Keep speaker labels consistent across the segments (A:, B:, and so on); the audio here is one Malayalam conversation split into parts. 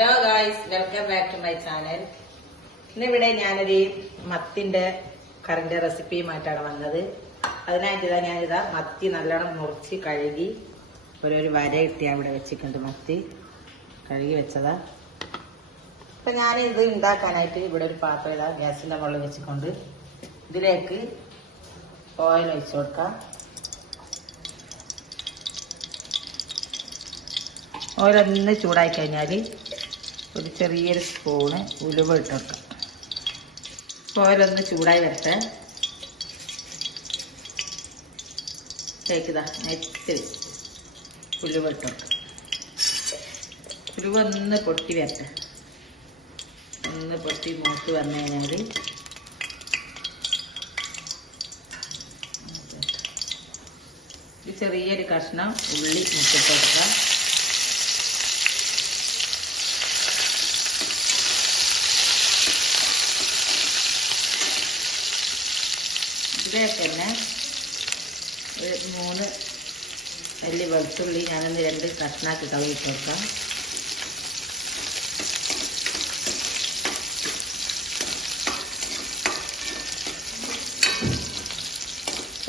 A: Hello guys welcome back to my channel ഇന്നിവിടെ ഞാനൊരു മത്തിന്റെ കറിന്റെ റെസിപ്പിയുമായിട്ടാണ് വന്നത്. അതിനായിട്ട് ഇതാ ഞാനിതാ മത്തി നല്ലോണം മുറിച്ച് കഴുകി ഒരു വര ഇട്ടിയാ ഇവിടെ വെച്ചിട്ടുണ്ട് മത്തി. കഴുകി വെച്ചതാ. ഇപ്പൊ ഞാൻ ഇത് ഉണ്ടാക്കാനായിട്ട് ഇവിടെ ഒരു പാത്രം ഇതാ ഗ്യാസിന്റെ മുകളിൽ വെച്ചിട്ടുണ്ട്. ഇതിലേക്ക് ഓയിൽ ഒഴിച്ചു കൊടുക്കാം. ഓരോന്ന് ചൂടായി കഴിഞ്ഞാൽ ഒരു ചെറിയൊരു സ്പൂണ് ഉലുവ ഇട്ട് വെക്കാം. ഓരോന്ന് ചൂടായി വരട്ടെ. കേക്കിതാ നെറ്റ് ഉലുവ ഇട്ട് വെക്കാം. ഉലുവ ഒന്ന് പൊട്ടി വരട്ടെ. ഒന്ന് പൊട്ടി മൂത്ത് വന്നു കഴിഞ്ഞാൽ ചെറിയൊരു കഷ്ണം ഉള്ളി മുട്ടിട്ട് കൊടുക്കാം. ഇതിലേക്ക് തന്നെ. ഒരു മൂന്ന് വലിയ വെളുത്തുള്ളി ഞാനൊന്ന് രണ്ട് കഷ്ണാക്കി കവിയിട്ട് കൊടുക്കാം.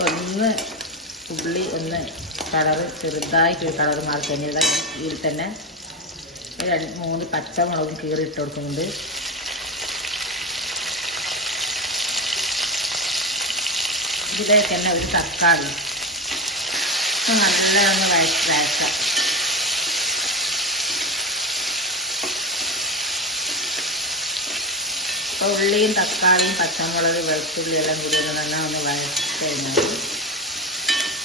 A: ഒന്ന് ഉള്ളി ഒന്ന് കളറ് ചെറുതായിട്ട് ഒരു കളറ് മാറി കഴിഞ്ഞാൽ ഇതിൽ തന്നെ രണ്ട് മൂന്ന് പച്ചമുളകും കീറി ഇട്ട് കൊടുക്കുന്നുണ്ട്. ഇതിലേക്ക് തന്നെ ഒരു തക്കാളി. നല്ല ഒന്ന് വഴറ്റാം അപ്പോൾ ഉള്ളിയും തക്കാളിയും പച്ചമുളക് വെളുത്തുള്ളി എല്ലാം കൂടി ഒന്ന് നല്ലോണം ഒന്ന് വഴറ്റി കഴിഞ്ഞാൽ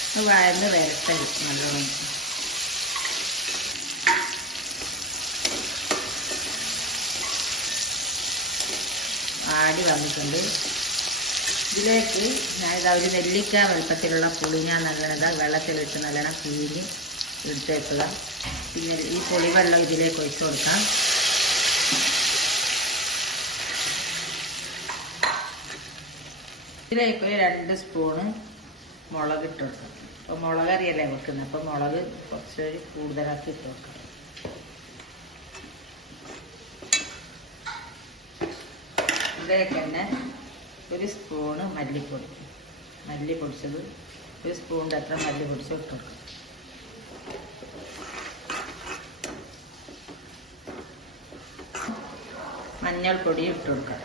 A: ഒന്ന് വഴന്ന് വരട്ടെ നല്ലോണം. ആടി വന്നിട്ടുണ്ട്. ഇതിലേക്ക് ഞാനിതാ ഒരു നെല്ലിക്ക വലുപ്പത്തിലുള്ള പുളി ഞാൻ നല്ലതാ വെള്ളത്തിലിട്ട് നല്ലോണം പിഴിഞ്ഞ് എടുത്തേക്കുക. പിന്നെ ഈ പുളി പുളിവെള്ളം ഇതിലേക്ക് ഒഴിച്ചു കൊടുക്കാം. ഇതിലേക്ക് ഒരു രണ്ട് സ്പൂണ് മുളക് ഇട്ട് കൊടുക്കാം. അപ്പോൾ മുളക് അറിയല്ലേ വെക്കുന്നത്. അപ്പോൾ മുളക് കുറച്ചൊരു കൂടുതലാക്കി ഇട്ട് കൊടുക്കാം. ഇതിലേക്ക് തന്നെ ഒരു സ്പൂണ് മല്ലിപ്പൊടി. മല്ലി പൊടിച്ചത് ഒരു സ്പൂണിന്റെ അത്ര മല്ലി പൊടിച്ച് ഇട്ട് മഞ്ഞൾപ്പൊടി ഇട്ട് കൊടുക്കാം.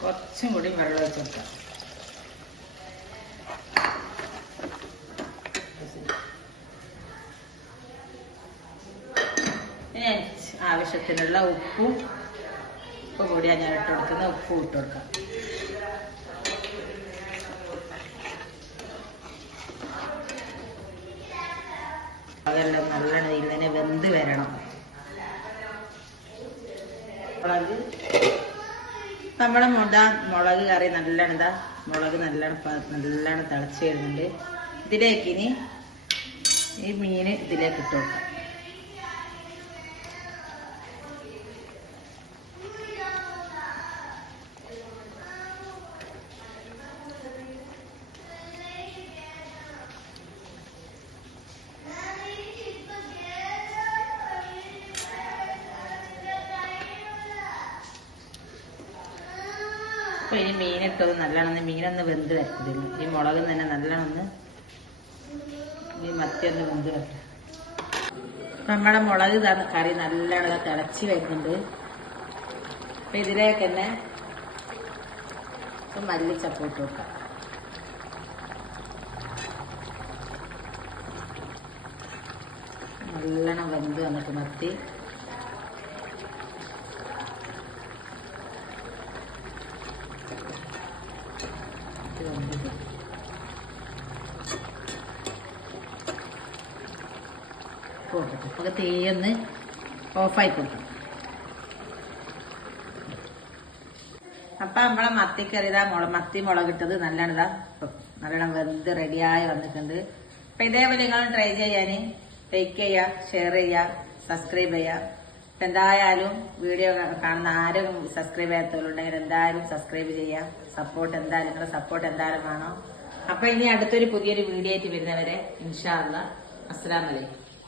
A: കുറച്ചും കൂടി വെള്ളം വെച്ച് കൊടുക്കാം ഇനി ആവശ്യത്തിനുള്ള ഉപ്പും ഉപ്പ് കൂടിയാണ് ഞാൻ ഇട്ട് കൊടുക്കുന്നത് ഉപ്പും ഇട്ട് കൊടുക്കാം. അതെല്ലാം നല്ലോണം വെന്ത് വരണം. നമ്മുടെ മുട മുളക് കറി നല്ലോണം മുളക് നല്ലോണം നല്ലോണം തിളച്ച് വരുന്നുണ്ട്. ഇതിലേക്ക് ഇനി ഈ മീൻ ഇതിലേക്ക് ഇട്ട് കൊടുക്കാം. അപ്പൊ ഇനി മീനിട്ടത് നല്ലോണം മീനൊന്ന് വെന്ത് വരത്തില്ല. ഈ മുളക് തന്നെ നല്ലോണം ഈ മത്തി ഒന്ന് വെന്ത് വരട്ടെ നമ്മുടെ മുളക് ഇതാണ് കറി നല്ലോണം തിളച്ച് വരുന്നുണ്ട്. അപ്പൊ ഇതിലേക്ക് തന്നെ മല്ലിച്ചപ്പ് ഇട്ട് കൊടുക്കാം. നല്ലോണം വെന്ത് വന്നിട്ട് മത്തി. നമുക്ക് തീയൊന്ന് ഓഫായി കൊടുക്കാം. അപ്പൊ നമ്മളെ മത്തിക്കറിതാ മുള മത്തി മുളകിട്ടത് നല്ലതാ നല്ലോണം വെന്ത് റെഡിയായി വന്നിട്ടുണ്ട്. അപ്പൊ ഇതേപോലെ നിങ്ങൾ ട്രൈ ചെയ്യാൻ ലൈക്ക് ചെയ്യുക ഷെയർ ചെയ്യുക സബ്സ്ക്രൈബ് ചെയ്യുക എന്തായാലും വീഡിയോ കാണുന്ന ആരും സബ്സ്ക്രൈബ് ചെയ്യാത്തവരുണ്ടെങ്കിൽ എന്തായാലും സബ്സ്ക്രൈബ് ചെയ്യുക സപ്പോർട്ട് എന്തായാലും നിങ്ങളുടെ സപ്പോർട്ട് എന്തായാലും വേണം. അപ്പൊ ഇനി അടുത്തൊരു പുതിയൊരു വീഡിയോ ആയിട്ട് വരുന്നവരെ ഇൻഷാല്ല അസ്സലാമലൈക്കും